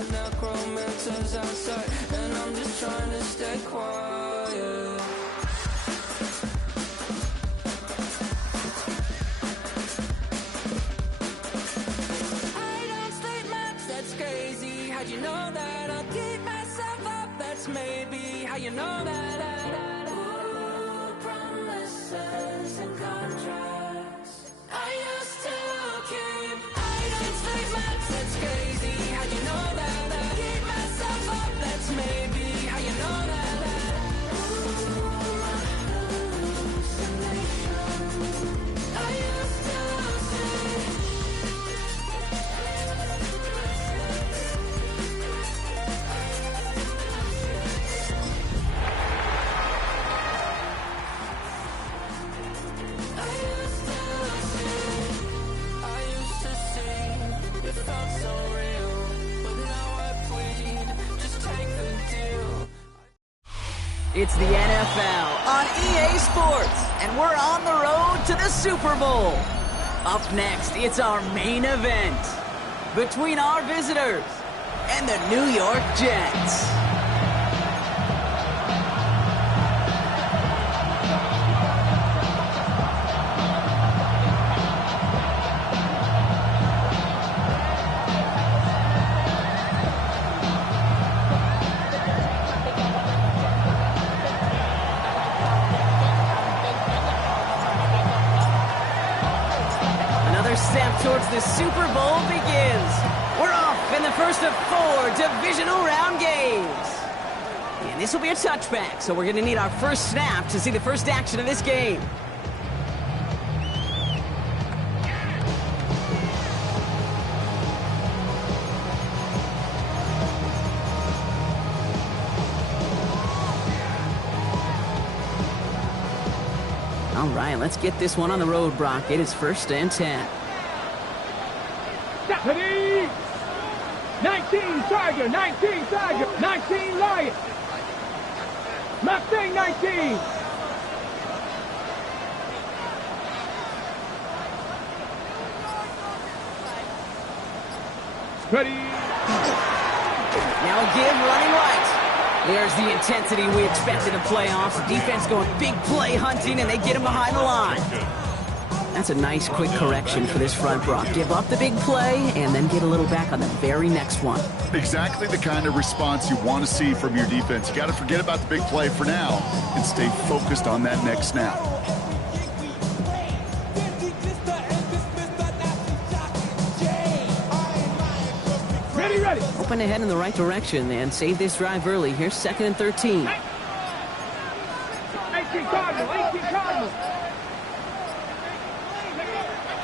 got necromancers outside, and I'm just trying to stay quiet. I don't sleep much, that's crazy. How'd you know that? I'll keep myself up, that's maybe how you know that. Ooh, promises and contracts I used to keep. I don't sleep much, that's crazy. How'd you know that? I'll keep myself up, that's maybe how you know that. Ooh, hallucination I used to see. It's the NFL on EA Sports, and we're on the road to the Super Bowl. Up next, it's our main event between our visitors and the New York Jets. Snap towards the Super Bowl begins. We're off in the first of 4 divisional round games. And this will be a touchback, so we're going to need our first snap to see the first action of this game. All right, let's get this one on the road, Brock. It is 1st and 10. Ready? 19 Tiger, 19 Tiger, 19 Lion. Mustang 19. Ready? Now give running right. There's the intensity we expected in playoffs. Defense going big play hunting, and they get him behind the line. That's a nice, quick correction for this front, Brock. Give up the big play and then get a little back on the very next one. Exactly the kind of response you want to see from your defense. You got to forget about the big play for now and stay focused on that next snap. Ready. Open ahead in the right direction and save this drive early. Here's 2nd and 13. 18 Cardinals.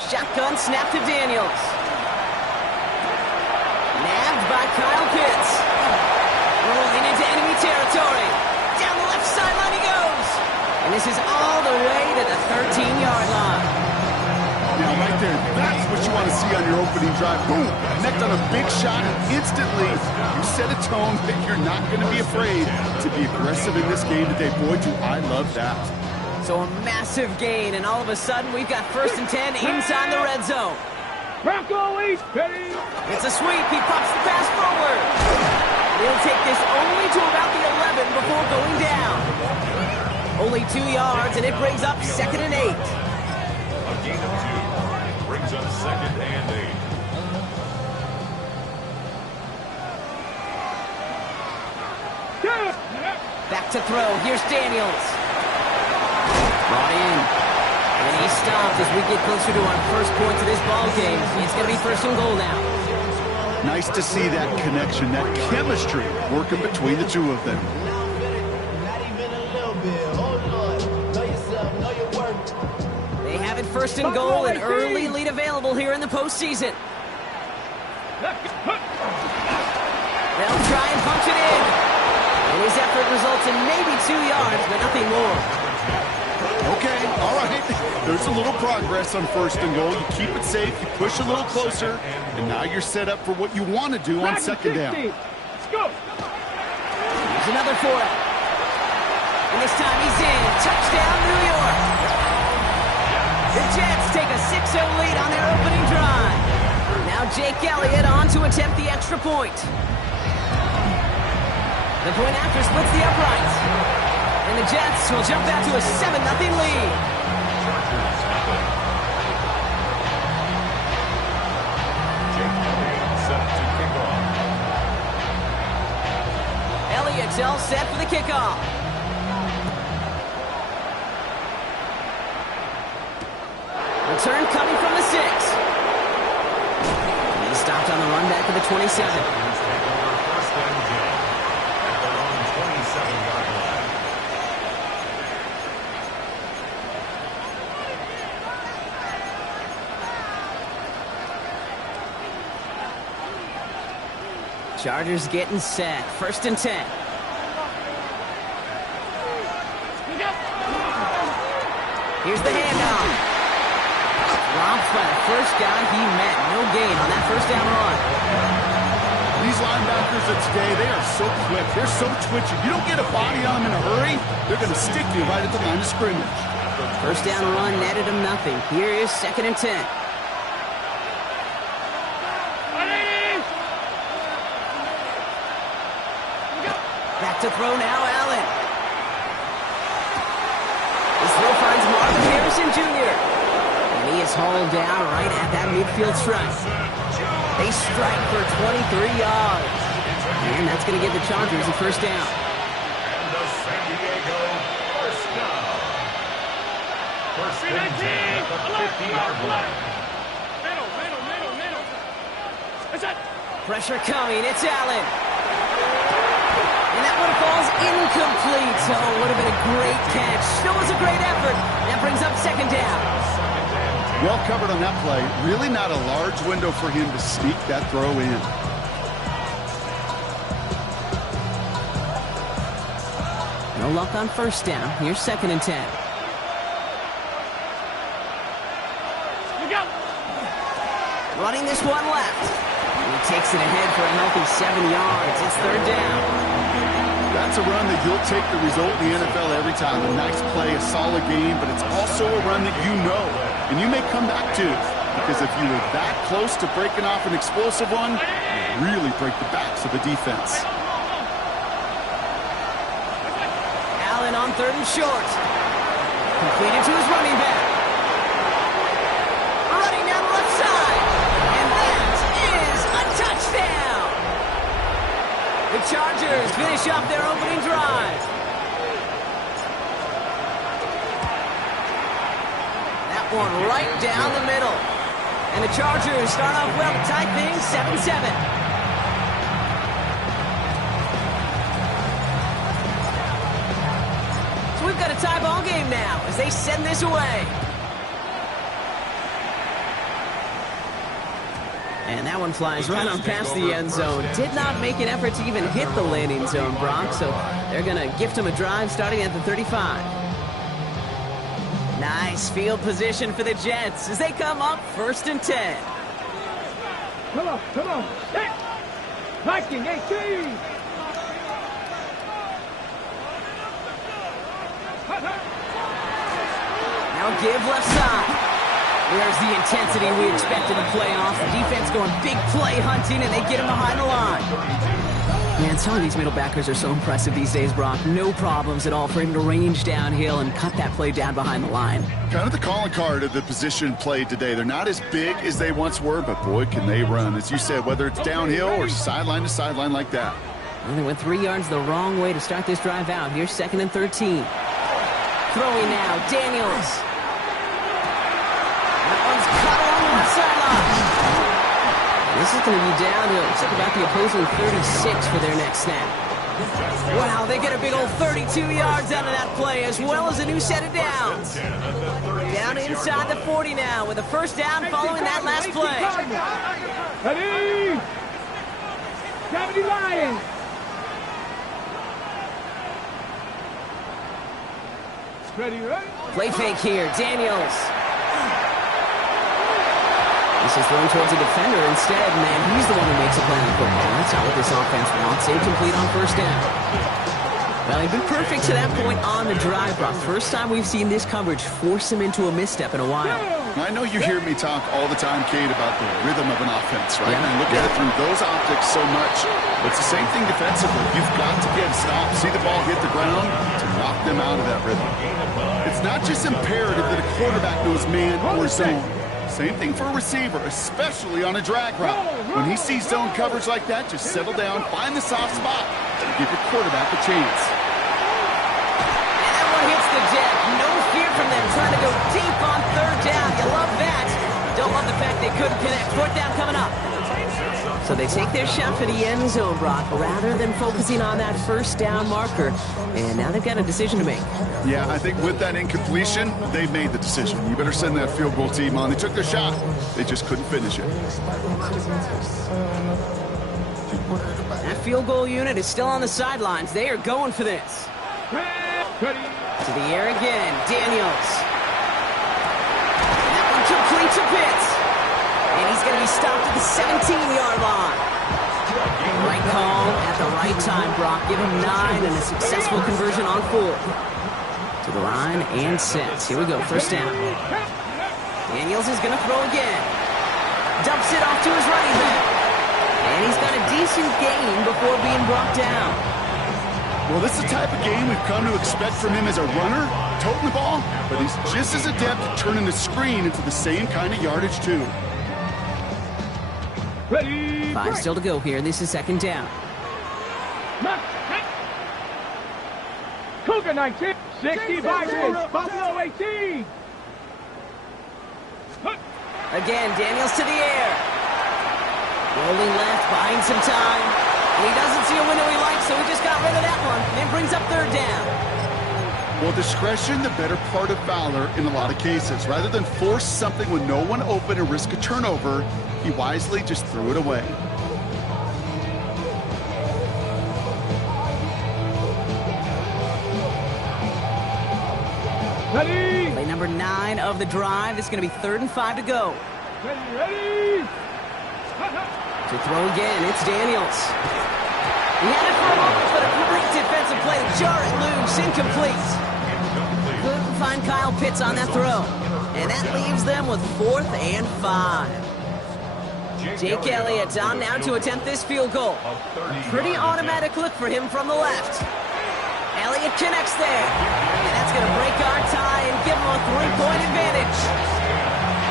Shotgun snap to Daniels. Nabbed by Kyle Pitts. Rolling into enemy territory. Down the left sideline he goes. And this is all the way to the 13-yard line. Now, right there, that's what you want to see on your opening drive. Boom! Connect on a big shot, and instantly you set a tone that you're not going to be afraid to be aggressive in this game today. Boy, do I love that. So a massive gain, and all of a sudden, we've got 1st and 10 inside the red zone. Bronco East, ready. It's a sweep. He pops the pass forward. They'll take this only to about the 11 before going down. Only 2 yards, and it brings up 2nd and 8. A gain of 2 brings up 2nd and 8. Back to throw. Here's Daniels. Brought in. And he stopped as we get closer to our first point to this ball game. It's going to be 1st and goal now. Nice to see that connection, that chemistry working between the two of them. They have it 1st and goal, an early lead available here in the postseason. They'll try and punch it in. And his effort results in maybe 2 yards, but nothing more. Okay, all right. There's a little progress on 1st and goal. You keep it safe, you push a little closer, and now you're set up for what you want to do on 2nd down. Let's go. Here's another for it. And this time he's in. Touchdown, New York. The Jets take a 6-0 lead on their opening drive. Now Jake Elliott on to attempt the extra point. The point after splits the uprights. And the Jets will jump out to a 7-0 lead. Elliott's all set for the kickoff. Return coming from the 6. And he's stopped on the run back to the 27. Chargers getting set. 1st and 10. Here's the handoff. Dropped by the first guy he met. No gain on that first down run. These linebackers of today, they are so quick. They're so twitchy. You don't get a body on them in a hurry, they're going to stick you right at the line of scrimmage. First down run netted him nothing. Here is 2nd and 10. Back to throw now, Allen. This throw finds Marvin Harrison Jr. And he is hauled down right at that midfield stripe. They strike for 23 yards. And that's going to give the Chargers a first down. And the San Diego first down. First and 10 at the 50-yard line. Middle. Is that? Pressure coming. It's Allen. And that one falls incomplete. So it would have been a great catch. Still was a great effort. That brings up 2nd down. Well covered on that play. Really not a large window for him to sneak that throw in. No luck on first down. Here's 2nd and 10. Running this one left. And he takes it ahead for a healthy 7 yards. It's 3rd down. That's a run that you'll take the result in the NFL every time. A nice play, a solid game, but it's also a run that you know and you may come back to. Because if you were that close to breaking off an explosive one, you really break the backs of the defense. Allen on 3rd and short. Completed to his running back. Running down the left side. And that is a touchdown. The Chargers finish up their opening drive. That one right down the middle. And the Chargers start off well to tie things 7-7. So we've got a tie ball game now as they send this away. And that one flies right on past the end zone. Did not make an effort to even hit the landing zone, Brock. So they're going to gift him a drive starting at the 35. Nice field position for the Jets as they come up 1st and 10. Come on. Hey! Viking 18! Now give left side. There's the intensity we expected in playoffs. The defense going big play hunting, and they get him behind the line. Man, some of these middle backers are so impressive these days, Brock. No problems at all for him to range downhill and cut that play down behind the line. Kind of the calling card of the position played today. They're not as big as they once were, but boy, can they run. As you said, whether it's downhill or sideline to sideline like that. Well, they went 3 yards the wrong way to start this drive out. Here's 2nd and 13. Throwing now, Daniels. That one's caught along the left sideline. This is going to be downhill. It's about the opposing 36 for their next snap. Wow, they get a big old 32 yards out of that play, as well as a new set of downs. Down inside the 40 now with a first down following that last play. Ready! Gravity Lions! Ready, right? Play fake here, Daniels. This is thrown towards a defender instead, man. He's the one who makes a play on football. That's not what this offense wants. Incomplete on first down. Well, they've been perfect to that point on the drive, Brock. First time we've seen this coverage force him into a misstep in a while. I know you hear me talk all the time, Kate, about the rhythm of an offense, right? Yeah. And I look at it through those optics so much. But it's the same thing defensively. You've got to get stopped, see the ball hit the ground to knock them out of that rhythm. It's not just imperative that a quarterback knows man or zone. Same thing for a receiver, especially on a drag route. When he sees zone coverage like that, just settle down, find the soft spot, and give your quarterback a chance. And that one hits the deck. No fear from them trying to go deep on third down. You love that. Don't love the fact they couldn't connect. Fourth down coming up. So they take their shot for the end zone, Brock, rather than focusing on that first down marker. And now they've got a decision to make. Yeah, I think with that incompletion, they've made the decision. You better send that field goal team on. They took their shot. They just couldn't finish it. That field goal unit is still on the sidelines. They are going for this. To the air again, Daniels. That one complete to Pitts. And he's going to be stopped at the 17-yard line. Right call at the right time, Brock. Give him 9 and a successful conversion on 4. To the line and sets. Here we go, first down. Daniels is going to throw again. Dumps it off to his running back. And he's got a decent gain before being brought down. Well, this is the type of game we've come to expect from him as a runner, toting the ball, but he's just as adept at turning the screen into the same kind of yardage, too. Ready. 5 still to go here. This is second down. Cougar 19. 65 inch. Buffalo 18. Again, Daniels to the air. Rolling left, buying some time. And he doesn't see a window he likes, so he just got rid of that one. And it brings up third down. Well, discretion, the better part of valor in a lot of cases. Rather than force something with no one open and risk a turnover, he wisely just threw it away. Ready. Play number 9 of the drive. It's going to be 3rd and 5 to go. Ready. To throw again, it's Daniels. He had it for a moment, but a great defensive play to jar it loose, incomplete. Couldn't find Kyle Pitts on that throw. And that leaves them with 4th and 5. Jake Elliott on now to attempt this field goal. Pretty automatic look for him from the left. Elliott connects there. And that's going to break our tie and give him a 3-point advantage.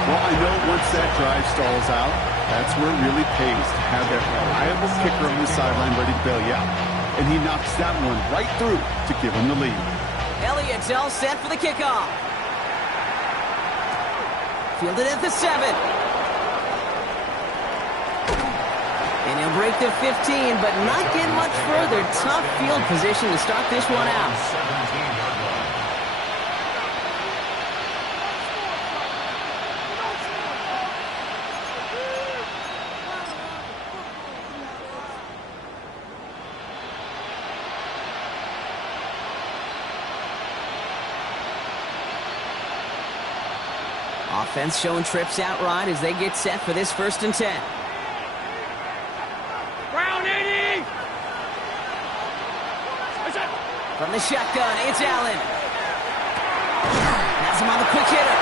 Well, I know once that drive stalls out, that's where it really pays to have that reliable kicker on the sideline ready to bail you out. And he knocks that one right through to give him the lead. Elliott's all set for the kickoff. Fielded at the 7. And he'll break the 15, but not get much further. Tough field position to start this one out. Offense showing trips out right as they get set for this 1st and 10. Brown 80. From the shotgun, it's Allen. Has him on the quick hitter.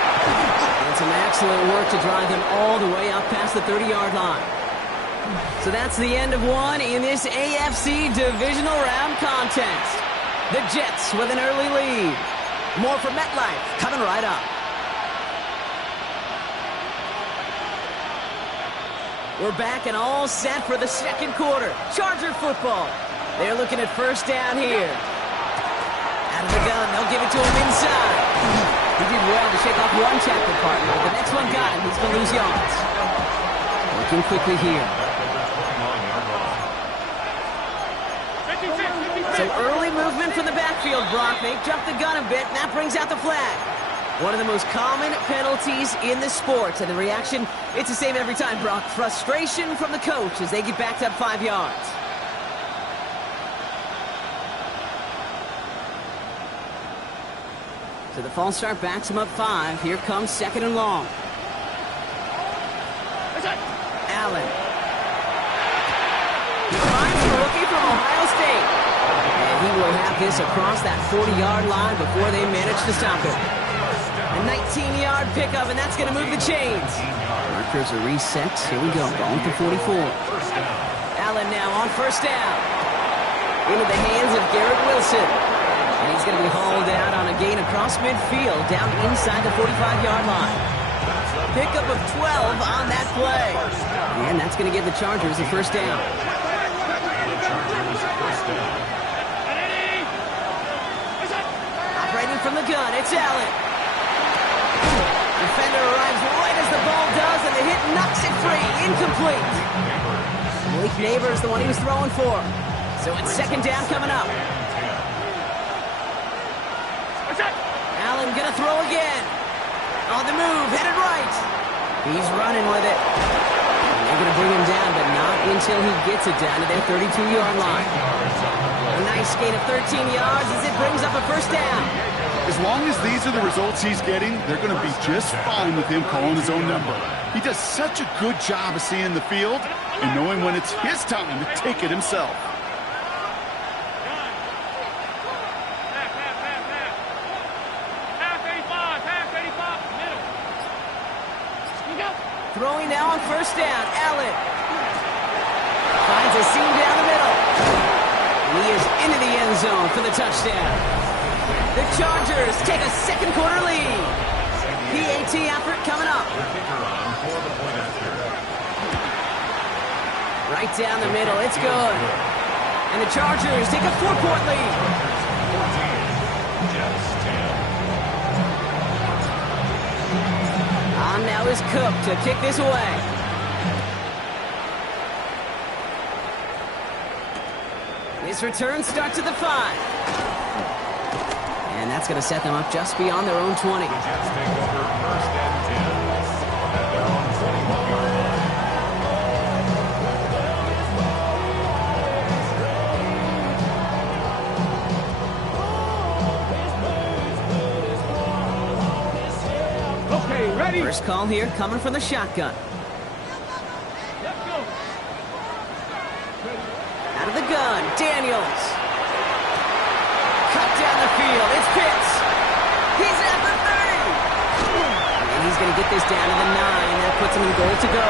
And some excellent work to drive them all the way up past the 30-yard line. So that's the end of one in this AFC divisional round contest. The Jets with an early lead. More from MetLife coming right up. We're back and all set for the second quarter. Charger football. They're looking at first down here. Out of the gun, they'll give it to him inside. He did well to shake off one tackle partner, but the next one got him. He's going to lose yards. Working quickly here. So early movement from the backfield, Brock. They jumped the gun a bit, and that brings out the flag. One of the most common penalties in the sport. And the reaction, it's the same every time, Brock. Frustration from the coach as they get backed up 5 yards. So the false start backs him up 5. Here comes 2nd and long. Allen. He finds the rookie from Ohio State. And he will have this across that 40-yard line before they manage to stop him. And 19-yard pickup, and that's going to move the chains. Markers are reset. Here we go. Ball at the 44. Allen now on first down. Into the hands of Garrett Wilson. And he's going to be hauled out on a gain across midfield, down inside the 45-yard line. Pickup of 12 on that play. And that's going to give the Chargers a first down. Operating from the gun, it's Allen. Defender arrives right as the ball does, and the hit knocks it free. Incomplete. Malik Neighbors, the one he was throwing for. So it's second down coming up. Allen gonna throw again. On the move, headed right. He's running with it. And they're gonna bring him down, but not until he gets it down to their 32-yard line. A nice gain of 13 yards as it brings up a first down. As long as these are the results he's getting, they're going to be just fine with him calling his own number. He does such a good job of seeing the field and knowing when it's his time to take it himself. Throwing now on first down, Allen. Finds a seam down the middle. And he is into the end zone for the touchdown. The Chargers take a second quarter lead. PAT effort coming up. Right down the middle, it's good. And the Chargers take a 4-point lead. On now is Cook to kick this away. This return starts at the 5. And that's going to set them up just beyond their own 20. Okay, ready? First call here coming from the shotgun. Out of the gun, Daniels. Cut down the field. It's Pitts. He's at the 30. And he's going to get this down to the 9. That puts him in goal to go.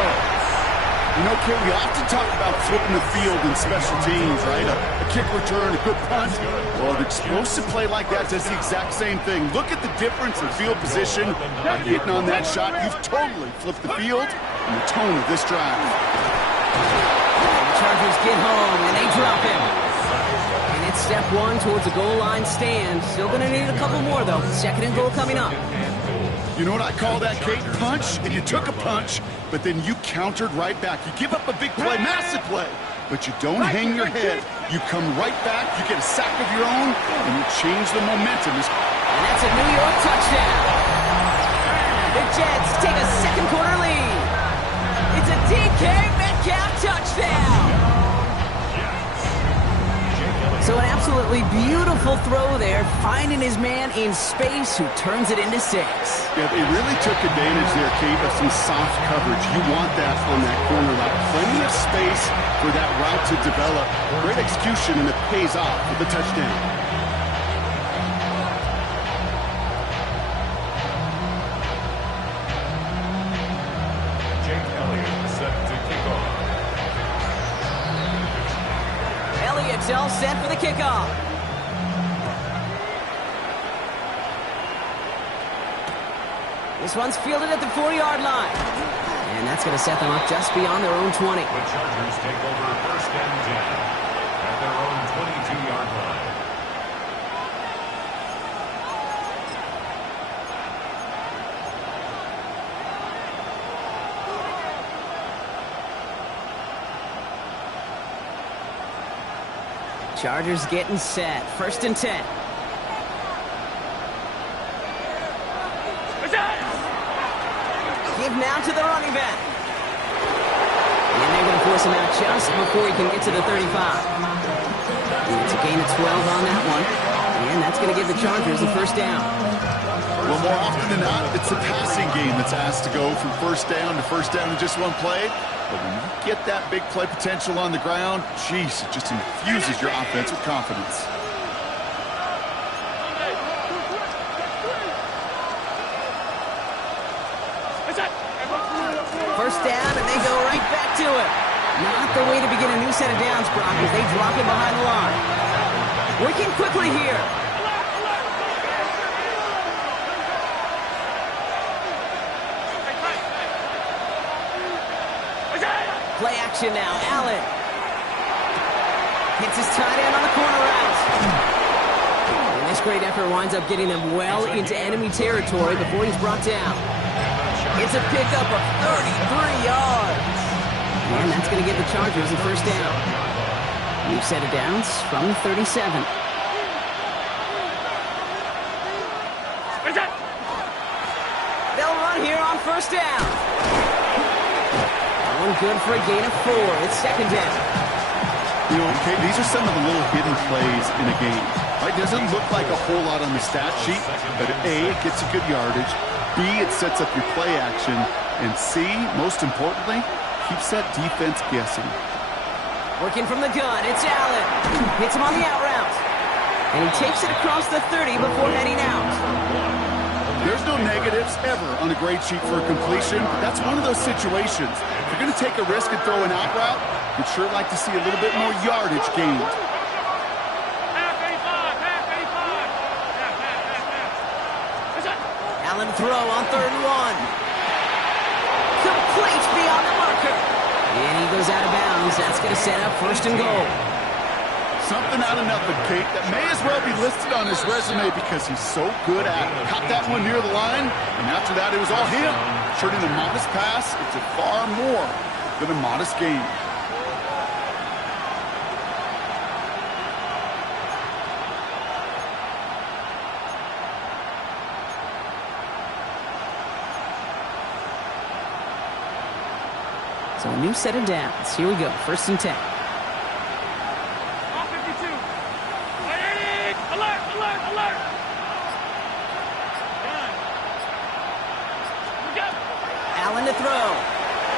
You know, Kay, we often talk about flipping the field in special teams, right? A kick return, a good punt. Well, an explosive play like that does the exact same thing. Look at the difference in field position. By hitting on that shot, you've totally flipped the field and the tone of this drive. The Chargers get home, and they drop him. And it's step 1 towards a goal line stand. Still going to need a couple more, though. Second and goal coming up. You know what I call that, Kate? Punch, and you took a punch, but then you countered right back. You give up a big play, massive play, but you don't hang your head. You come right back, you get a sack of your own, and you change the momentum. And that's a New York touchdown. The Jets take a second quarter lead. It's a DK Metcalf touchdown. So an absolutely beautiful throw there, finding his man in space who turns it into 6. Yeah, they really took advantage there, Kate, of some soft coverage. You want that on that corner route. Plenty of space for that route to develop. Great execution, and it pays off with the touchdown. Elliott's all set for the kickoff. This one's fielded at the 4-yard line. And that's going to set them up just beyond their own 20. The Chargers take over first and 10 at their own 22-yard line. Chargers getting set. First and 10. Give now to the running back. And they're going to force him out just before he can get to the 35. It's a gain of 12 on that one. And that's going to give the Chargers a first down. Well, more often than not, it's the passing game that's asked to go from first down to first down in just one play. But when you get that big play potential on the ground, geez, it just infuses your offense with confidence. First down, and they go right back to it. Not the way to begin a new set of downs, Brock, as they drop it behind the line. Working quickly here. Play action now. Allen hits his tight end on the corner route. And this great effort winds up getting them well into enemy territory before he's brought down. It's a pickup of 33 yards. And that's going to give the Chargers a first down. New set of downs from the 37. They'll run here on first down. One good for a gain of 4. It's second down. You know, okay, these are some of the little hidden plays in a game. Right? Doesn't look like a whole lot on the stat sheet, but A, it gets you good yardage. B, it sets up your play action. And C, most importantly, keeps that defense guessing. Working from the gun, it's Allen. Hits him on the out route. And he takes it across the 30 before heading out. There's no negatives ever on a grade sheet for a completion, but that's one of those situations. If you're going to take a risk and throw an out route, you'd sure like to see a little bit more yardage gained. Allen throw on 3rd and 1. Complete beyond the marker. And he goes out of bounds. That's going to set up 1st and goal. Something out of nothing, Kate, that may as well be listed on his resume because he's so good at it. Caught that one near the line, and after that it was all him. Turning a modest pass into far more than a modest gain. So a new set of downs. Here we go. 1st and 10. Allen to throw.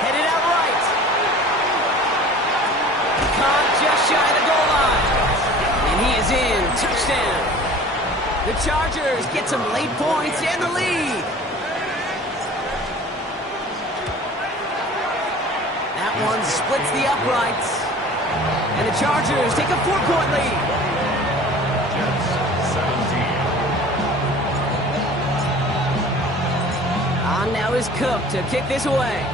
Headed out right. Caught just shy of the goal line. And he is in. Touchdown. The Chargers get some late points and the lead. That one splits the uprights. And the Chargers take a 4-point lead. On now is Cook to kick this away.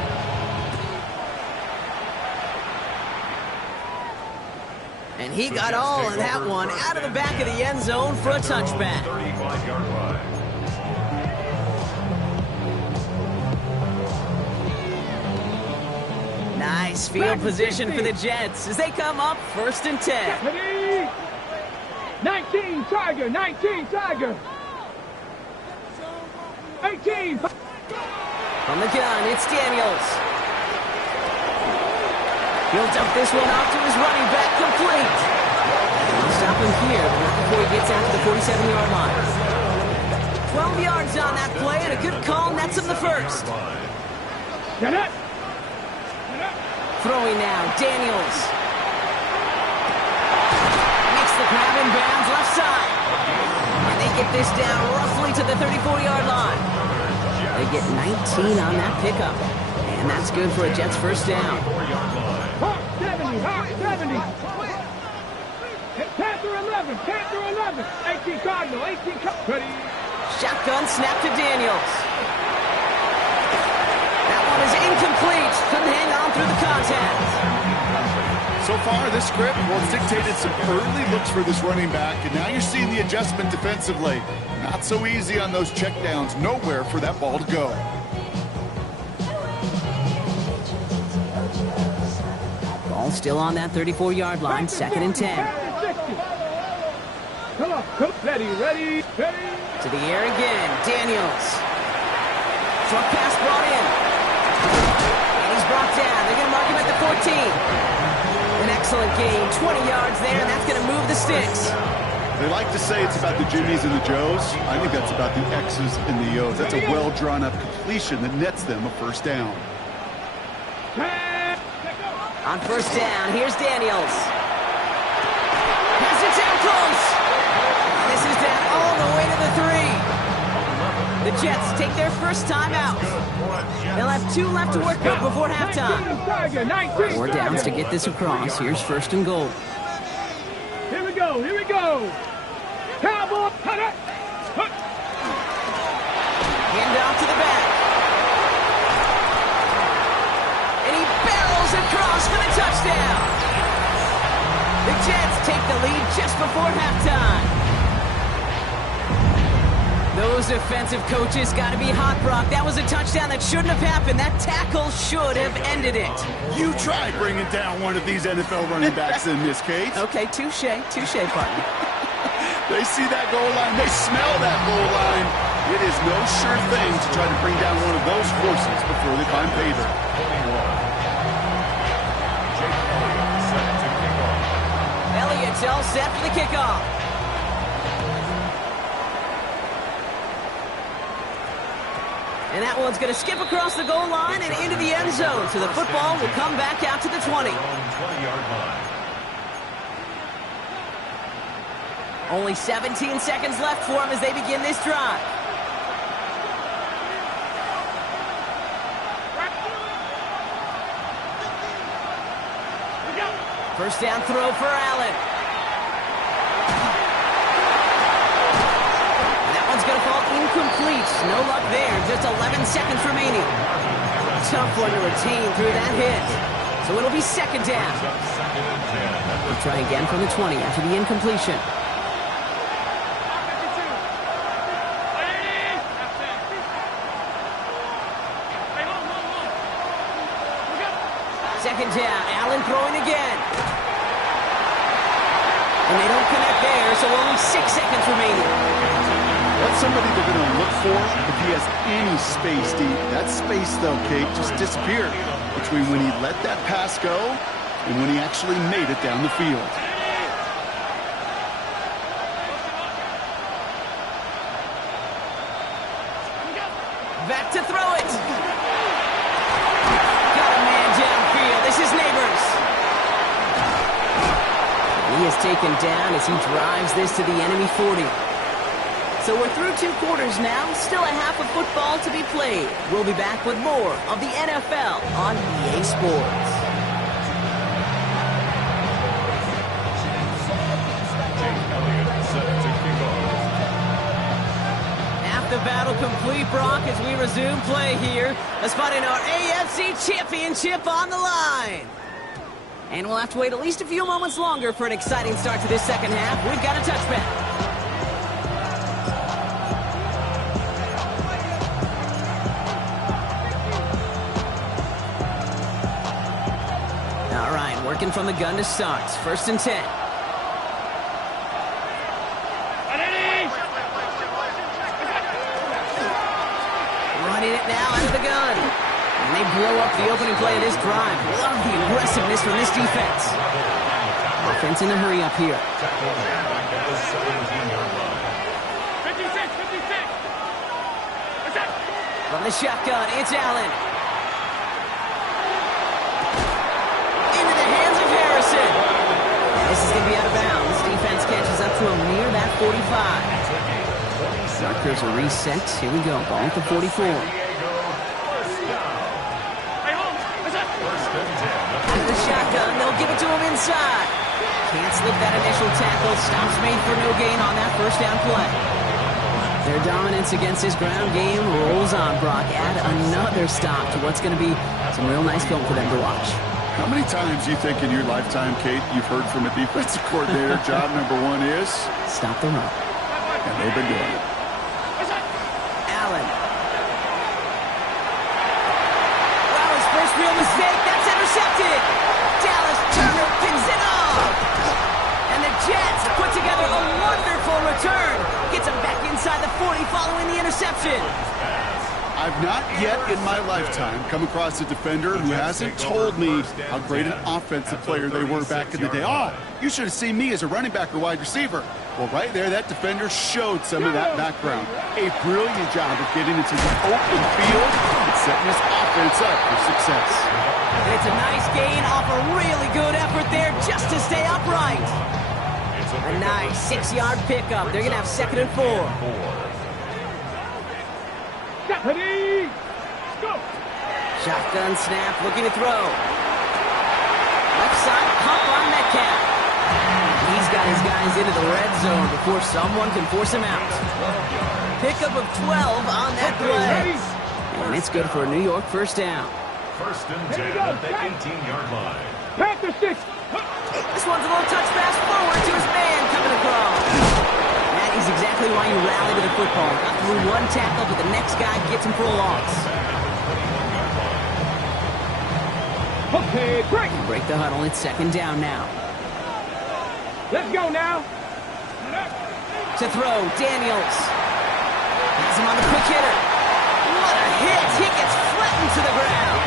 And he got all of that one out of the back of the end zone for a touchback. 35-yard line. Nice field position for the Jets as they come up 1st and 10. 19 Tiger, 19 Tiger. 18. From the gun, it's Daniels. He'll dump this one off to his running back, complete. He'll stop him here, but not before he gets out to the 47-yard line. 12 yards on that play, and a good call nets him the first. Get it. Throwing now, Daniels. Makes the grab in bounds left side. And they get this down roughly to the 34-yard line. They get 19 on that pickup. And that's good for a Jets first down. 70, 70. Panther 11, Panther 11. 18 Cardinal, 18 Cardinal. Ready. Shotgun snap to Daniels. That one is incomplete. Couldn't hang on through the contact. So far, this script, well, it's dictated some early looks for this running back, and now you're seeing the adjustment defensively. Not so easy on those checkdowns. Nowhere for that ball to go. Ball still on that 34-yard line, 2nd and 10. Come on, come. Ready, ready, ready. To the air again, Daniels. Short pass brought in. And he's brought down. They're going to mark him at the 14. An excellent gain, 20 yards there, and that's going to move the sticks. They like to say it's about the Jimmies and the Joes. I think that's about the X's and the O's. That's a well-drawn-up completion that nets them a first down. On first down, here's Daniels. Pass it down close. This is down all the way to the 3. The Jets take their first time out. They'll have 2 left to work with before halftime. 4 downs to get this across. Here's 1st and goal. Here we go, here we go. Cowboy, cut it. Hand off to the back. And he barrels across for the touchdown. The Jets take the lead just before halftime. Those defensive coaches got to be hot, Brock. That was a touchdown that shouldn't have happened. That tackle should have ended it. You try bringing down one of these NFL running backs in this case. Okay, touche, partner. They see that goal line. They smell that goal line. It is no sure thing to try to bring down one of those horses before they find pay dirt. Elliott's all set for the kickoff. And that one's going to skip across the goal line and into the end zone. So the football will come back out to the 20. Only 17 seconds left for them as they begin this drive. First down throw for Allen. That one's going to fall incomplete. No luck there. Just 11 seconds remaining. Tough one to retain through that hit. So it'll be 2nd down. We'll try again from the 20 after the incompletion. Second down, Allen throwing again. And they don't connect there, so only 6 seconds remaining. That's somebody they're going to look for if he has any space deep. That space, though, Kate, just disappeared between when he let that pass go and when he actually made it down the field. Back to throw it. This is Neighbors. He is taken down as he drives this to the enemy 40. So we're through 2 quarters now. Still a half of football to be played. We'll be back with more of the NFL on EA Sports. Half the battle complete, Brock, as we resume play here. A spot in our AFC Championship on the line. And we'll have to wait at least a few moments longer for an exciting start to this second half. We've got a touchback. All right, working from the gun to start. 1st and 10. Running it now out of the gun. And they blow up the opening play of this drive. Love the aggressiveness from this defense. Offense in a hurry up here. 56. From the shotgun, it's Allen. Into the hands of Harrison. This is going to be out of bounds. Defense catches up to him near that 45. Markers are reset. Here we go. Ball at the 44. Out of the shotgun, they'll give it to him inside. Can't slip that initial tackle. Stops made for no gain on that 1st down play. Their dominance against this ground game rolls on, Brock. Add another stop to what's going to be some real nice film for them to watch. How many times do you think in your lifetime, Kate, you've heard from a defensive coordinator, job number 1 is? Stop the run. And they've been doing it. Allen. Wow, his first real mistake. That's intercepted. Dallas Turner pins it off. And the Jets put together a wonderful return. Gets him back inside the 40 following the interception. I've not yet in my lifetime come across a defender who hasn't told me how great an offensive player they were back in the day. Oh, you should have seen me as a running back or wide receiver. Well, right there, that defender showed some of that background. A brilliant job of getting into the open field and setting his offense up for success. And it's a nice gain off a really good effort there just to stay upright. A nice 6-yard pickup. They're going to have 2nd and 4. Ready, go! Shotgun snap, looking to throw. Left side, pump on Metcalf. He's got his guys into the red zone before someone can force him out. Pickup of 12 on that play. And it's good for a New York first down. First and 10 at the 18-yard line. Panther 6. This one's a little touch pass forward to his man coming across. That is exactly why you rally to the football. Got through one tackle, but the next guy gets him for a loss. Okay, break. Break the huddle. It's second down now. Let's go now. To throw, Daniels. Has him on the quick hitter. What a hit. He gets flattened to the ground.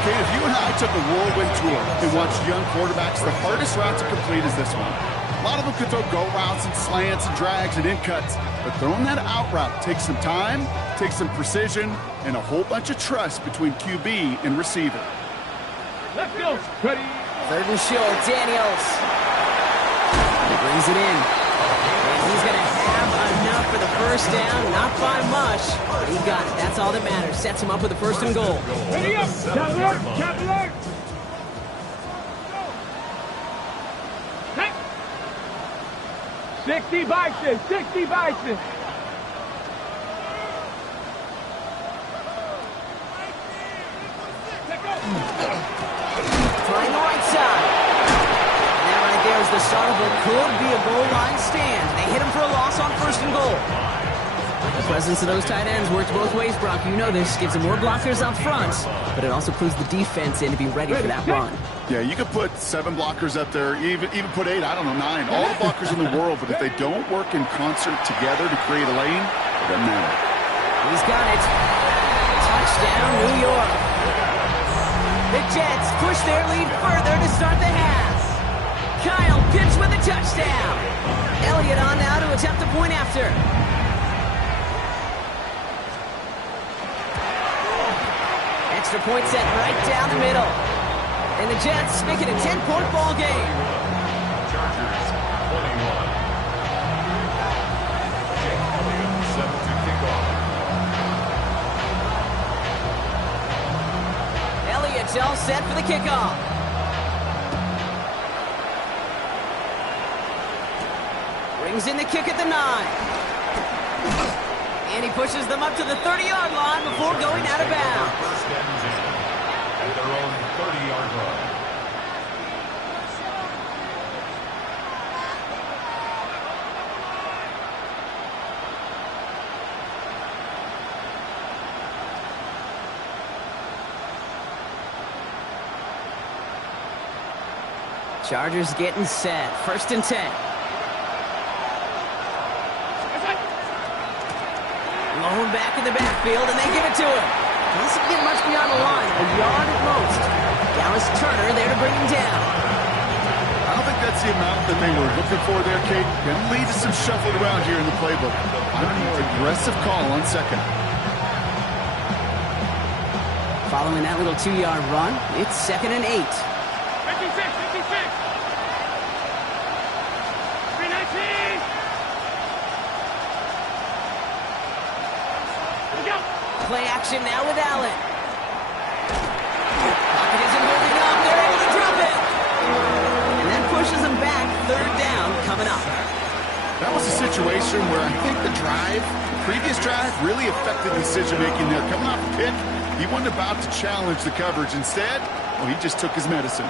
Okay, if you and I took a whirlwind tour and watched young quarterbacks, the hardest route to complete is this one. A lot of them could throw go routes and slants and drags and in cuts, but throwing that out route takes some time, takes some precision, and a whole bunch of trust between QB and receiver. Let's go. Ready. Third and short, Daniels. He brings it in. And he's going to have enough for the first down. Not by much, but he got it. That's all that matters. Sets him up with a first and goal. Ready up. Cap alert. Cap alert. Hey. 60 Bison. 60 Bison. Trying the right side. And that right there is the start of what could be a goal line stand. They hit him for a loss on first and goal. The presence of those tight ends works both ways, Brock. You know this. Gives them more blockers up front, but it also clues the defense in to be ready for that run. Yeah, you could put 7 blockers up there, even put 8, I don't know, 9. All the blockers in the world, but if they don't work in concert together to create a lane, it doesn't matter. He's got it. Touchdown, New York. The Jets push their lead further to start the half. Kyle Pitts with a touchdown. Elliott on now to attempt the point after. Extra point set right down the middle. And the Jets make it a 10-point ball game. Chargers 21. Jake Elliott set to kick off. Elliott's all set for the kickoff. Brings in the kick at the 9. And he pushes them up to the 30-yard line before going out of bounds. First and 10 at their own 30-yard line. Chargers getting set. First and 10. Lone back in the backfield, and they give it to him. Doesn't get much beyond the line. A yard at most. Dallas Turner there to bring him down. I don't think that's the amount that they were looking for there, Kate. Going to lead to some shuffling around here in the playbook. I'm a more aggressive call on second. Following that little 2-yard run, it's second and 8. 56. 56. 319. Play action now with Allen. Pocket isn't holding up. They're able to drop it. And that pushes them back. Third down coming up. That was a situation where I think the previous drive, really affected decision-making there. Coming off the pick, he wasn't about to challenge the coverage. Instead, well, he just took his medicine.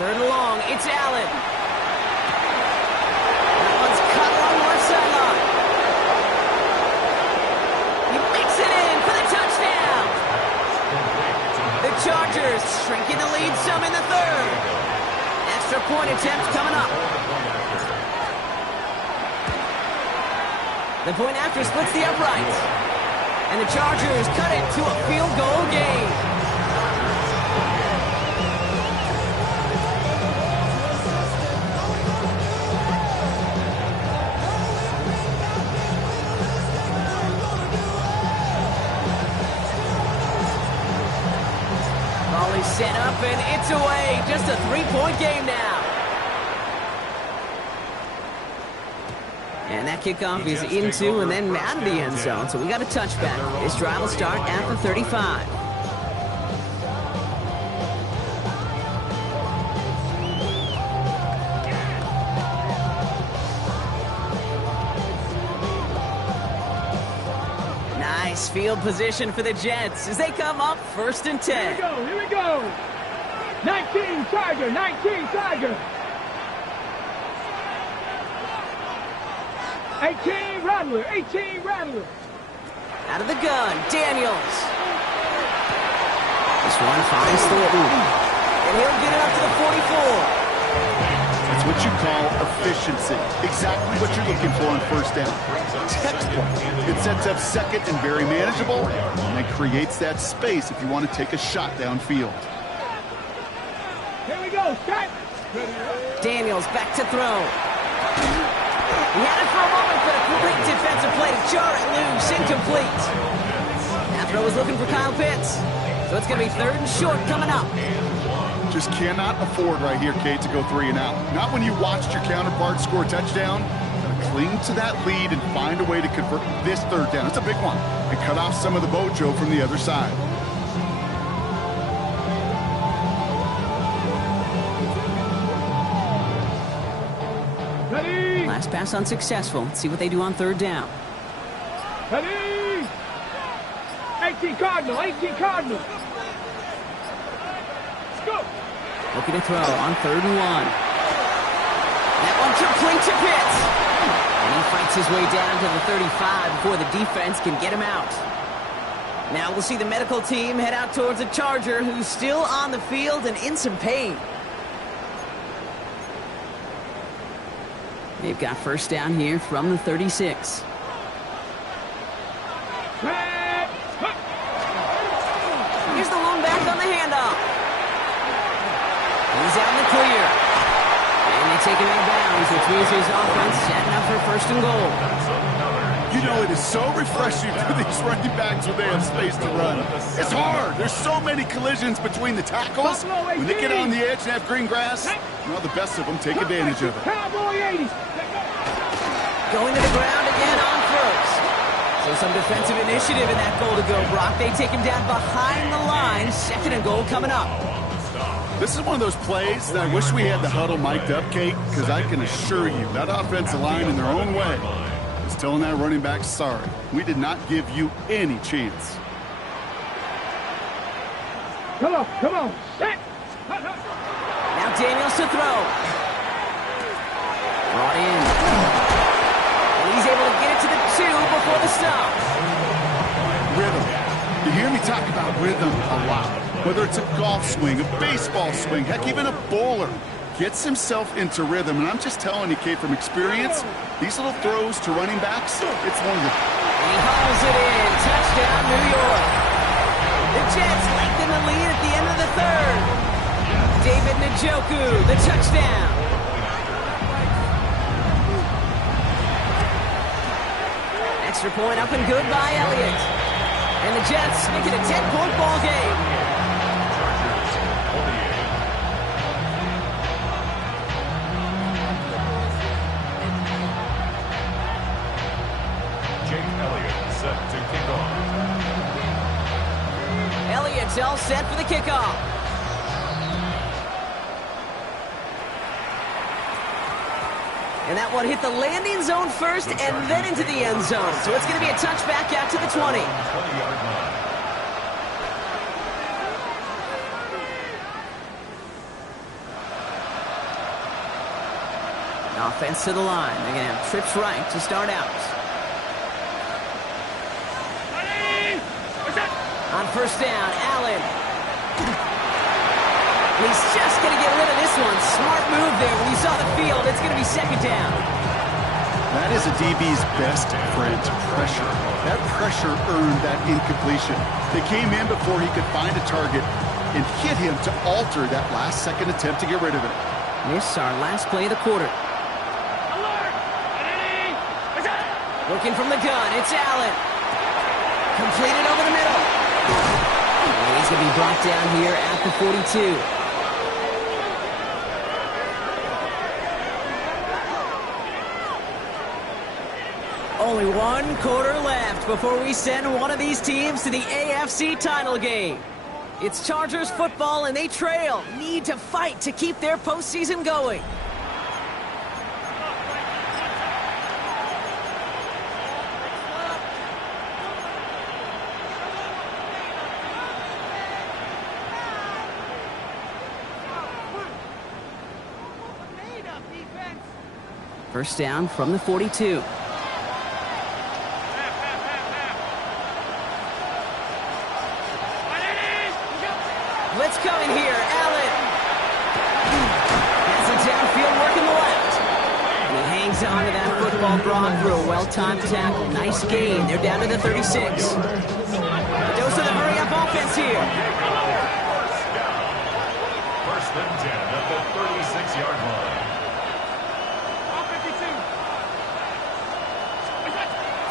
Third and long, it's Allen. That one's cut along the left sideline. He makes it in for the touchdown. The Chargers shrinking the lead some in the third. Extra point attempt coming up. The point after splits the uprights. And the Chargers cut it to a field goal game. is set up, and it's away. Just a 3-point game now. And that kickoff is into and then out of the end zone. So we got a touchback. This drive will start at the 35. Nice field position for the Jets as they come up 1st and 10. Here we go. 19 Tiger, 19 Tiger. 18 Rattler, 18 Rattler. Out of the gun, Daniels. This one finds Thornton. And he'll get it up to the 44. That's what you call efficiency. Exactly what you're looking for on 1st down. Textbook. It sets up 2nd and very manageable, and it creates that space if you want to take a shot downfield. Here we go, set. Daniels back to throw. He had it for a moment, but a great defensive play to jar it loose, incomplete. That throw was looking for Kyle Pitts. So it's going to be 3rd and short coming up. Just cannot afford right here, Kate, to go 3 and out. Not when you watched your counterpart score a touchdown. Gotta cling to that lead and find a way to convert this 3rd down. It's a big one. And cut off some of the mojo from the other side. Ready. Last pass unsuccessful. Let's see what they do on 3rd down. Ready. 18 Cardinal, 18 Cardinal. Go. Looking to throw on 3rd and 1. That one complete to Pitts. And he fights his way down to the 35 before the defense can get him out. Now we'll see the medical team head out towards a Charger who's still on the field and in some pain. They've got 1st down here from the 36. Here's the lone back on the handoff. He's out in the clear. And they take it out of bounds, which means his offense setting up for 1st and goal. You know, it is so refreshing for these running backs when they have space to run. It's hard. There's so many collisions between the tackles. When they get on the edge and have green grass, well, the best of them take advantage of it. Cowboy 80. Going to the ground again on 1st. So some defensive initiative in that goal to go, Brock. They take him down behind the line. 2nd and goal coming up. This is one of those plays that I wish we had the huddle mic'd up, Kate, because I can assure you that offensive line in their own way is telling that running back, sorry, we did not give you any chance. Come on, set. Now Daniels to throw. Brought in. And he's able to get it to the 2 before the stop. Rhythm. You hear me talk about rhythm a lot. Whether it's a golf swing, a baseball swing, heck, even a bowler gets himself into rhythm. And I'm just telling you, Kate, from experience, these little throws to running backs, it's wonderful. And he hauls it in. Touchdown, New York. The Jets lengthen the lead at the end of the 3rd. David Njoku, the touchdown. Extra point up and good by Elliott. And the Jets make it a 10-point ball game. Elliott's all set for the kickoff. And that one hit the landing zone first and then into the end zone. So it's going to be a touchback out to the 20. Offense to the line. They're going to have trips right to start out. On 1st down, Allen. He's just going to get rid of this one. Smart move there. When you saw the field, it's going to be 2nd down. That is a DB's best friend, pressure. That pressure earned that incompletion. They came in before he could find a target and hit him to alter that last-second attempt to get rid of it. This is our last play of the quarter. Looking from the gun, it's Allen. Completed over the middle. And he's going to be brought down here at the 42. Only one quarter left before we send one of these teams to the AFC title game. It's Chargers football, and they trail. Need to fight to keep their postseason going. First down from the 42. Blitz coming here. Allen. Has it downfield working the left. And he hangs on to that football, Brock, through a well-timed tackle. Nice gain. They're down to the 36. A dose of the hurry-up offense here. First and 10 at the 36-yard line.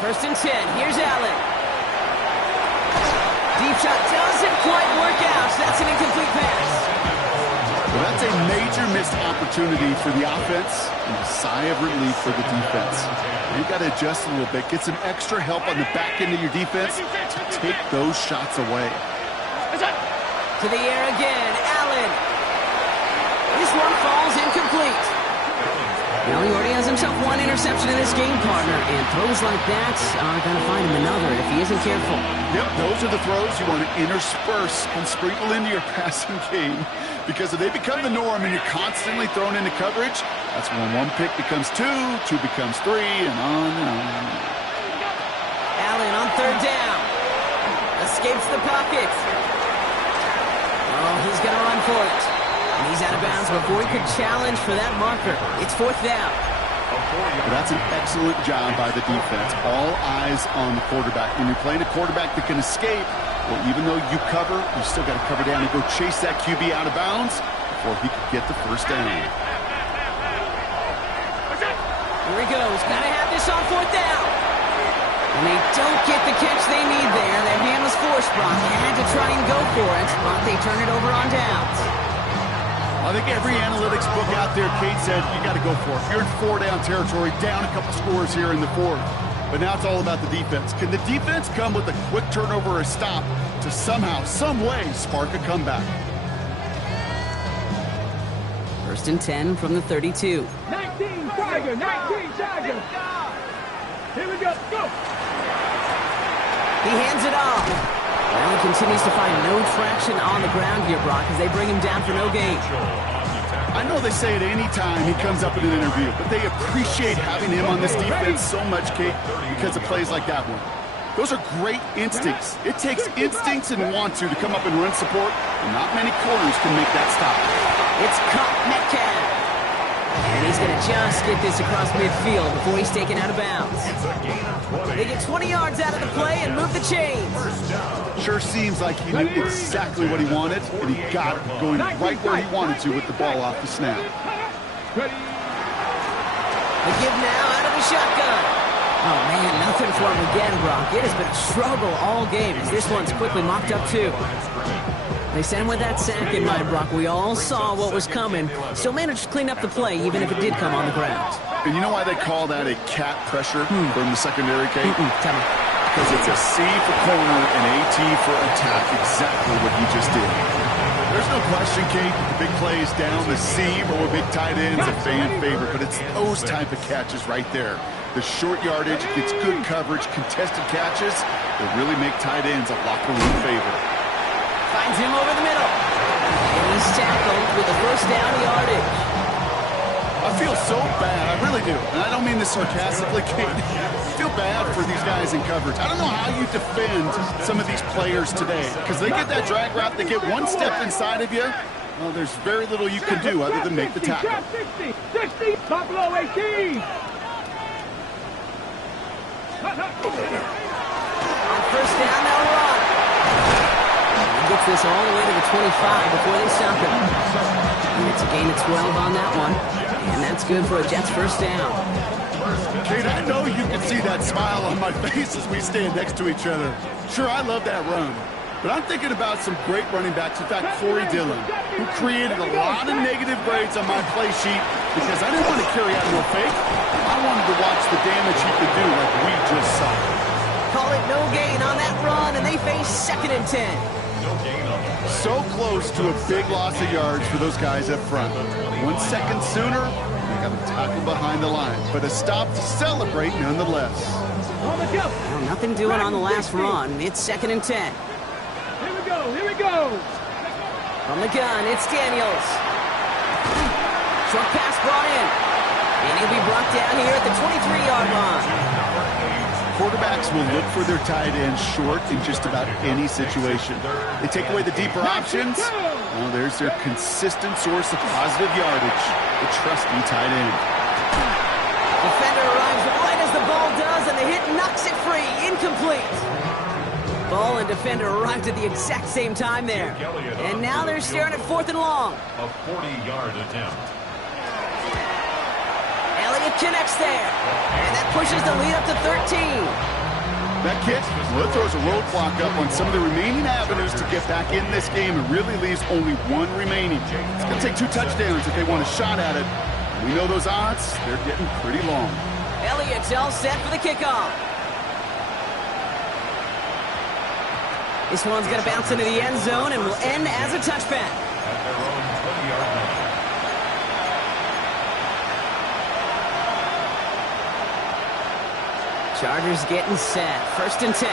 First and 10. Here's Allen. Deep shot doesn't quite work out. That's an incomplete pass. Well, that's a major missed opportunity for the offense and a sigh of relief for the defense. You've got to adjust a little bit. Get some extra help on the back end of your defense to take those shots away. To the air again. Allen. This one falls incomplete. Well, he already has himself one interception in this game, partner, and throws like that are going to find him another if he isn't careful. Yep, those are the throws you want to intersperse and sprinkle into your passing game, because if they become the norm and you're constantly thrown into coverage, that's when one pick becomes two becomes three, and on and on. Allen on third down. Escapes the pocket. Oh, he's going to run for it. And he's out of bounds before he could challenge for that marker. It's fourth down. But that's an excellent job by the defense. All eyes on the quarterback. When you're playing a quarterback that can escape, well, even though you cover, you still got to cover down and go chase that QB out of bounds before he could get the first down. Here he goes. Got to have this on fourth down. And they don't get the catch they need there. That hand was forced, Brock. They had to try and go for it, but they turn it over on downs. I think every analytics book out there, Kate, said you got to go for it. You're in four-down territory, down a couple scores here in the fourth. But now it's all about the defense. Can the defense come with a quick turnover or a stop to somehow, some way, spark a comeback? First and 10 from the 32. 19 Tiger, 19 Tiger. Here we go, go. He hands it off. Well, he continues to find no traction on the ground here, Brock, as they bring him down for no gain. I know they say it any time he comes up in an interview, but they appreciate having him on this defense so much, Kate, because of plays like that one. Those are great instincts. It takes instincts and want to come up and run support, and not many corners can make that stop. It's caught Metcalf. And he's going to just get this across midfield before he's taken out of bounds. They get 20 yards out of the play and move the chains. Sure seems like he knew exactly what he wanted, and he got it going right where he wanted to with the ball off the snap. The give now out of the shotgun. Oh, man, nothing for him again, Brock. It has been a struggle all game as this one's quickly mopped up, too. They sent him with that sack in mind, Brock. We all saw what was coming. Still managed to clean up the play, even if it did come on the ground. And you know why they call that a cat pressure from the secondary, Kate? Tell me. Because it's a C for corner and AT for attack, exactly what he just did. There's no question, Kate, the big plays down the seam or a big tight end's a fan favorite, but it's those type of catches right there. The short yardage, gets good coverage, contested catches that really make tight ends a locker room favorite. Finds him over the middle. And he's tackled with the first down yardage. I feel so bad, I really do. And I don't mean this sarcastically, Kate. I feel bad for these guys in coverage. I don't know how you defend some of these players today, because they get that drag route, they get one step inside of you. Well, there's very little you can do other than make the tackle. 60, Buffalo 18. On first down, they'll run. He gets this all the way to the 25 before they stop him. And it's a gain of 12 on that one. And that's good for a Jets first down. Kate, I know you can see that smile on my face as we stand next to each other. Sure, I love that run. But I'm thinking about some great running backs. In fact, Corey Dillon, who created a lot of negative grades on my play sheet because I didn't want to carry out no fake. I wanted to watch the damage he could do like we just saw. Call it no gain on that run, and they face 2nd and 10. So close to a big loss of yards for those guys up front. 1 second sooner, they got to tackle behind the line. But a stop to celebrate nonetheless. Well, nothing doing on the last run. It's 2nd and 10. Here we go, here we go. From the gun, it's Daniels. Short pass brought in. And he'll be brought down here at the 23-yard line. Quarterbacks will look for their tight end short in just about any situation. They take away the deeper options. Well, there's their consistent source of positive yardage, the trusty tight end. Defender arrives right as the ball does, and the hit knocks it free. Incomplete. Ball and defender arrived at the exact same time there. And now they're staring at 4th and long. A 40-yard attempt. Elliott connects there. And that pushes the lead up to 13. That kick, well, it throws a roadblock up on some of the remaining avenues to get back in this game and really leaves only one remaining. It's going to take 2 touchdowns if they want a shot at it. We know those odds, they're getting pretty long. Elliott's all set for the kickoff. This one's going to bounce into the end zone and will end as a touchback. At their own 20-yard line. Chargers getting set. 1st and 10.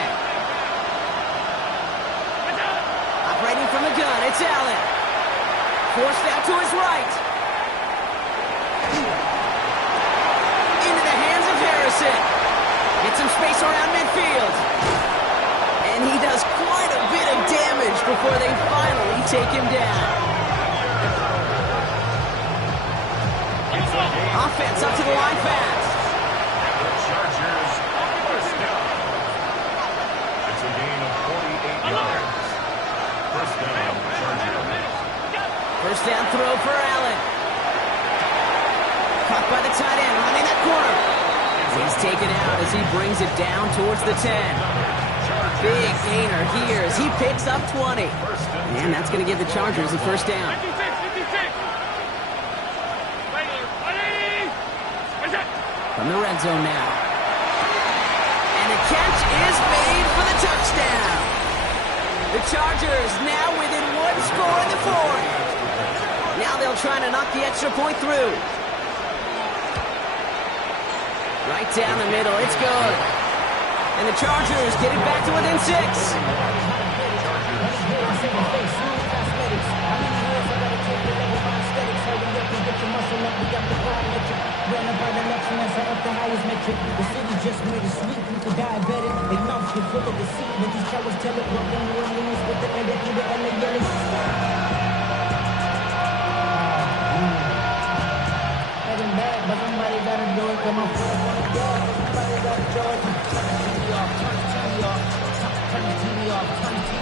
Operating from the gun, it's Allen. Forced out to his right. Into the hands of Harrison. Gets some space around midfield. And he does quite a bit of damage before they finally take him down. Offense up to the line fast. The Chargers first down. It's a gain of 48 yards. First down, Chargers. First down throw for Allen. Caught by the tight end, running that corner. He's taken out as he brings it down towards the 10. Big gainer here as he picks up 20. And that's going to give the Chargers the first down. From the red zone now. And the catch is made for the touchdown. The Chargers now within 1 score in the 4th. Now they'll try to knock the extra point through. Right down the middle, it's good. And the Chargers get it back to within 6.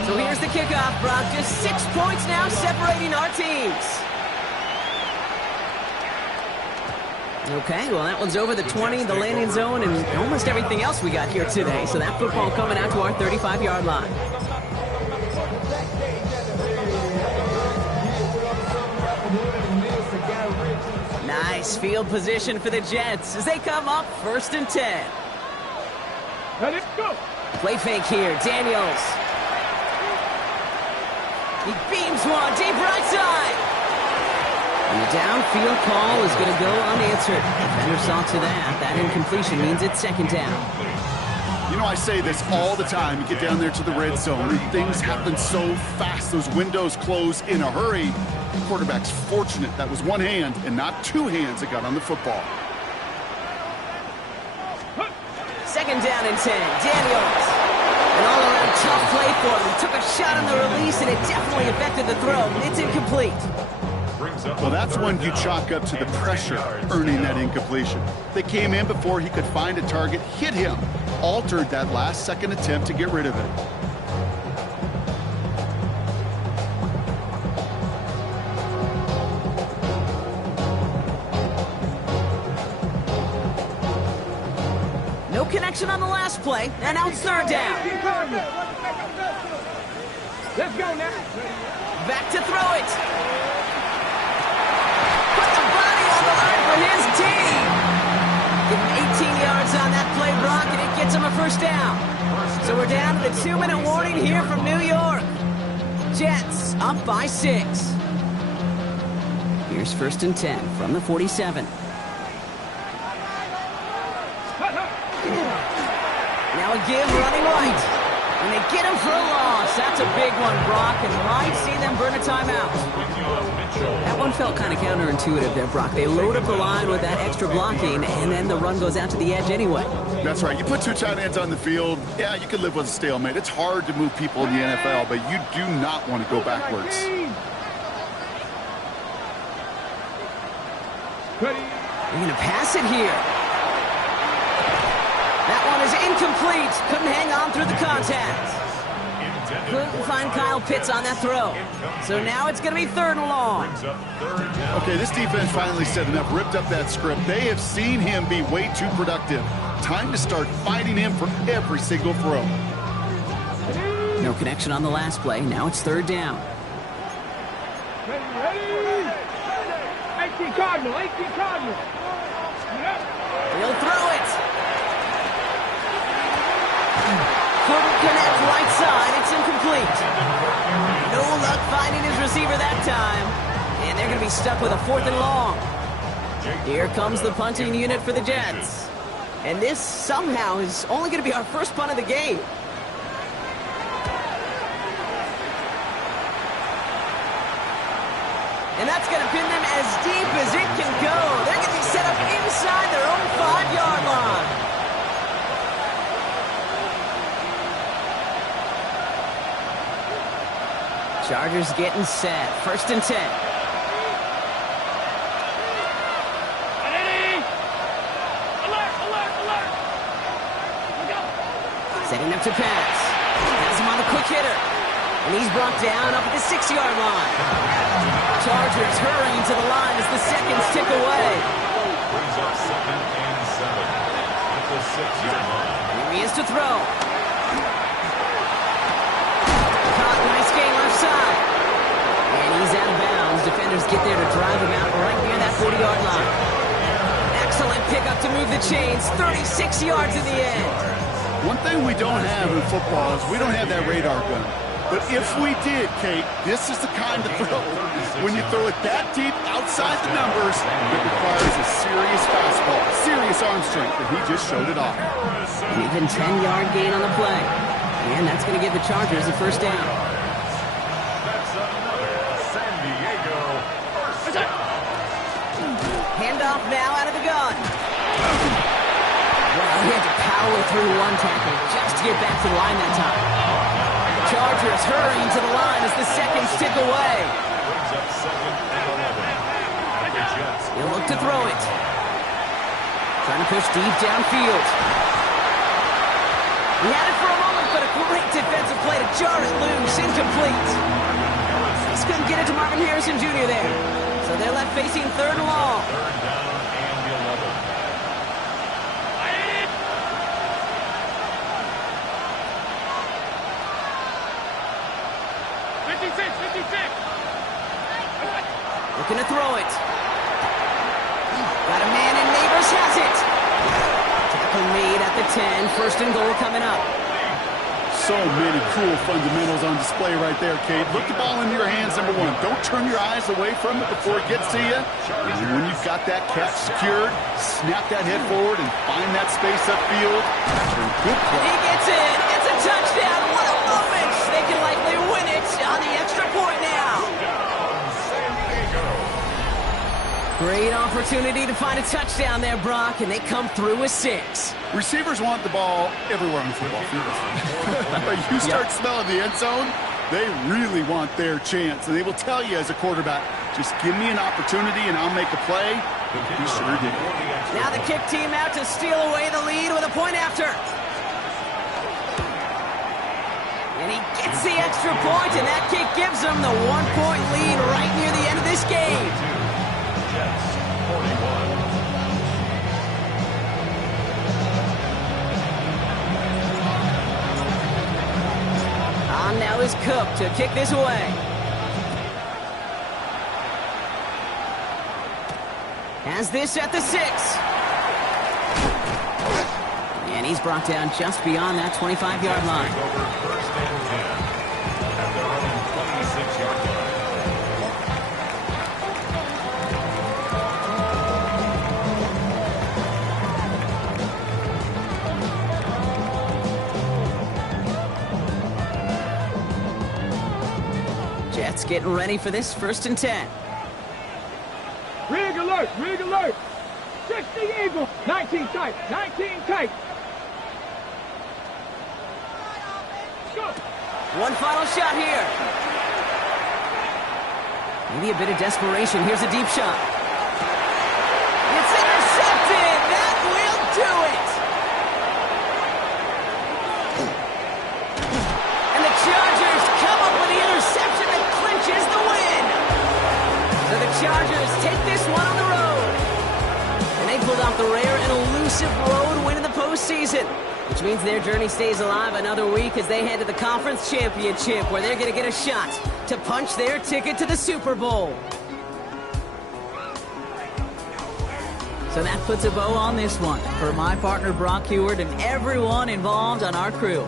So here's the kickoff, Brock. Just 6 points now separating our teams. Okay, well, that one's over the 20, the landing zone, and almost everything else we got here today. So that football coming out to our 35-yard line. Nice field position for the Jets as they come up 1st and 10. Ready, go. Play fake here, Daniels. He beams one deep right side. And the downfield call is going to go unanswered. Defender saw to that. That incompletion means it's 2nd down. You know, I say this all the time. You get down there to the red zone, and things happen so fast. Those windows close in a hurry. The quarterback's fortunate that was one hand and not 2 hands that got on the football. 2nd down and 10. Daniels. An all-around tough play for him. He took a shot on the release, and it definitely affected the throw. It's incomplete. Well, that's when you chalk up to the pressure earning that incompletion. They came in before he could find a target, hit him, altered that last-second attempt to get rid of it. No connection on the last play, and now it's 3rd down. Let's go now. Back to throw it. Put the body on the line for his team. Give him 18 yards on that play, Brock, and it gets him a first down. So we're down to the 2-minute warning here from New York. Jets up by 6. Here's 1st and 10 from the 47. Now a give running right. And they get him for a loss. That's a big one, Brock, and might see them burn a timeout. That one felt kind of counterintuitive there, Brock. They load up the line with that extra blocking, and then the run goes out to the edge anyway. That's right. You put 2 tight ends on the field, yeah, you can live with a stalemate. It's hard to move people in the NFL, but you do not want to go backwards. They're going to pass it here. That one is incomplete. Couldn't hang on through the contact. Couldn't find Kyle Pitts on that throw. So now it's going to be 3rd and long. Okay, this defense finally set enough, ripped up that script. They have seen him be way too productive. Time to start fighting him for every single throw. No connection on the last play. Now it's 3rd down. Ready. 18 Cardinal. He'll throw it. Couldn't connect right side. It's incomplete. No luck finding his receiver that time. And they're going to be stuck with a 4th and long. Here comes the punting unit for the Jets. And this somehow is only going to be our first punt of the game. And that's going to pin them as deep as it can go. They're going to be set up inside their own 5-yard line. Chargers getting set. 1st and 10. Setting up to pass. Has him on the quick hitter. And he's brought down up at the 6-yard line. Chargers hurrying to the line as the seconds tick away. Brings up 2nd and 7 at the 6-yard line. Here he is to throw. Caught, nice gain left side. And he's out of bounds. Defenders get there to drive him out right near that 40-yard line. Excellent pickup to move the chains. 36 yards in the end. One thing we don't have in football is we don't have that radar gun. But if we did, Kate, this is the kind of throw. When you throw it that deep outside the numbers, it requires a serious fastball, serious arm strength, and he just showed it off. An even 10-yard gain on the play. And that's going to give the Chargers a first down. That's another San Diego first down. Handoff now out of the gun. Well, he had to power through one tackle just to get back to the line that time. Chargers hurrying to the line as the seconds tick away. Brings up 2nd and 11 at the Jets. He'll look to throw it. Trying to push deep downfield. He had it for a moment, but a great defensive play to jar it loose. Incomplete. Just couldn't get it to Marvin Harrison Jr. there. So they're left facing 3rd and long. 3rd down and 11. 56. Looking to throw it. Got a man and Neighbors has it. Tackle made at the 10. 1st and goal coming up. So many cool fundamentals on display right there, Kate. Look the ball into your hands, number 1. Don't turn your eyes away from it before it gets to you. And when you've got that catch secured, snap that head forward and find that space upfield. Good play. He gets it. It's a touchdown. What a moment. They can likely win it on the extra point now. San Diego. Great opportunity to find a touchdown there, Brock, and they come through with 6. Receivers want the ball everywhere on the football field. But you start smelling the end zone, they really want their chance. And they will tell you as a quarterback, just give me an opportunity and I'll make a play. He sure did. Now the kick team out to steal away the lead with a point after. And he gets the extra point, and that kick gives them the 1-point lead right near the end of this game. Jets 41. On one now is Cook to kick this away. Has this at the 6. And he's brought down just beyond that 25-yard line. Over first and 10 at their own 26-yard line. Jets getting ready for this 1st and 10. Rig alert, rig alert. 60 Eagle. 19 tight, 19 tight. Go. One final shot here. Maybe a bit of desperation. Here's a deep shot. It's intercepted. That will do it. And the Chargers come up with the interception that clinches the win. So the Chargers take this one on the road. And they pulled off the rare and elusive road win in the postseason, which means their journey stays alive another week as they head to the conference championship, where they're going to get a shot to punch their ticket to the Super Bowl. So that puts a bow on this one. For my partner Brock Heward and everyone involved on our crew,